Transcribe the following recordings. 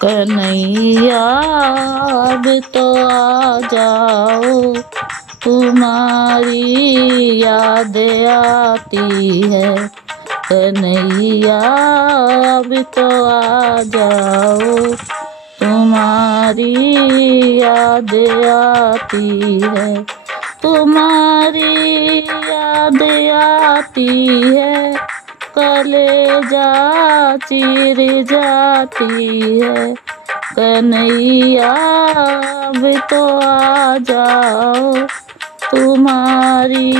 कन्हैया अब तो आ जाओ, तुम्हारी याद आती है। कन्हैया अब तो आ जाओ, तुम्हारी याद आती है। तुम्हारी याद आती है, कलेजा चीर जाती है। कन्हैया अब तो आ जाओ, तुम्हारी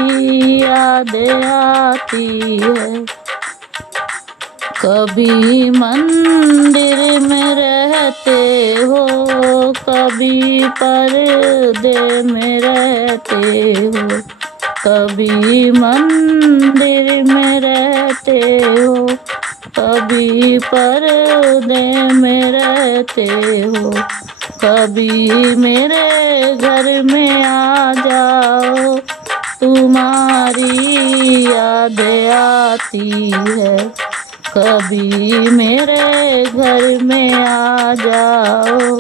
याद आती है। कभी मंदिर में रहते हो, कभी पर्दे में रहते हो। कभी मंदिर में रहते हो, कभी पर्दे में रहते हो। कभी मेरे घर में आ जाओ, तुम्हारी याद आती है। कभी मेरे घर में आ जाओ,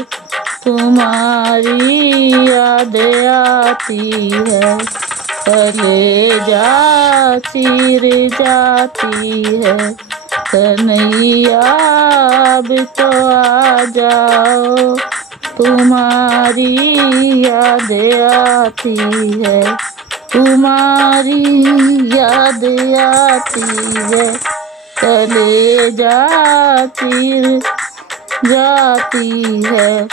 तुम्हारी याद आती है। कलेजा चीर जाती है। कन्हैया अब तो आ जाओ, तुम्हारी याद आती है। तुम्हारी याद आती है, कलेजा चीर जाती है।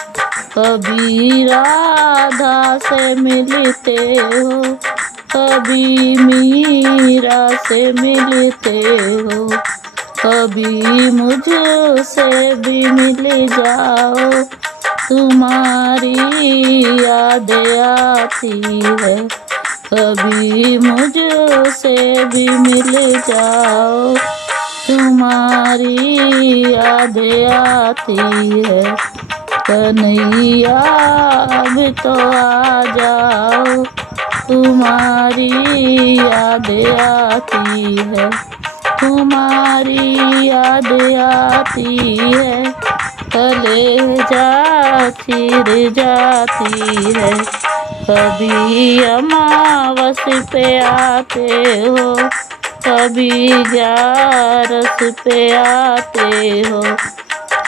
कभी राधा से मिलते हो, कभी मीरा से मिलते हो। कभी मुझसे भी मिल जाओ, तुम्हारी याद आती है। कभी मुझसे भी मिल जाओ, तुम्हारी याद आती है। कन्हैया अब तो आ जाओ, तुम्हारी याद आती है। तुम्हारी याद आती है, कलेजा चीर जाती है। कभी अमावस पे आते हो, कभी 11 पे आते हो।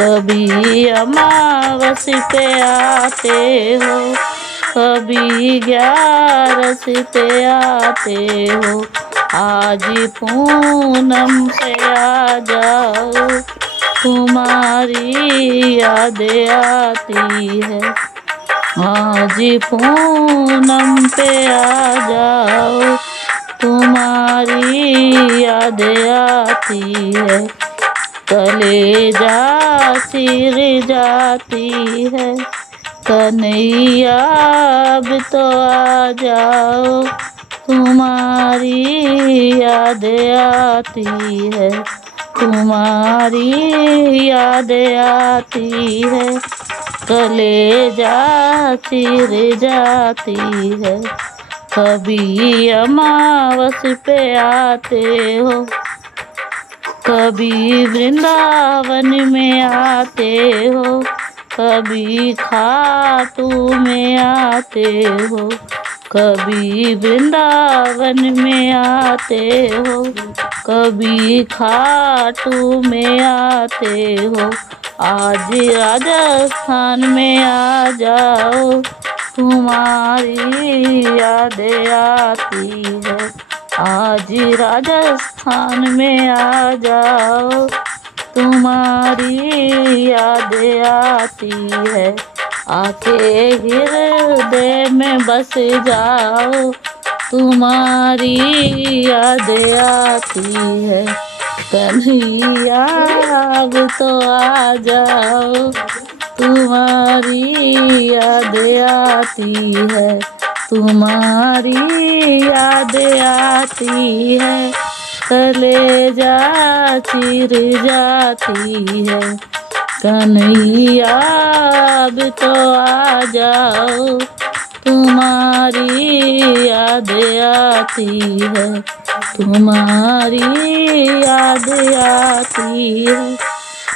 कभी अमावस पे आते हो, कभी 11 पे आते हो। आज पूनम से आ जाओ, तुम्हारी याद आती है। आज पूनम पे आ जाओ, तुम्हारी याद आती है। कलेजा चीर जाती है। कन्हैया अब तो आ जाओ, तुम्हारी याद आती है। तुम्हारी याद आती है, कलेजा चीर जाती है। कभी अमावस पे आते हो, कभी वृंदावन में आते हो। कभी खाटू में आते हो, कभी वृंदावन में आते हो। कभी खाटू में आते हो। आज राजस्थान में आ जाओ, तुम्हारी याद आती है। आज राजस्थान में आ जाओ, तुम्हारी याद आती है। आके हृदय में बस जाओ, तुम्हारी याद आती है। कन्हैया अब तो आ जाओ, तुम्हारी याद आती है। तुम्हारी याद आती है, कलेजा चीर जाती है। कन्हैया अब तो आ जाओ, तुम्हारी याद आती है। तुम्हारी याद आती है,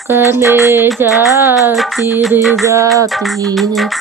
कलेजा चिर जाती है।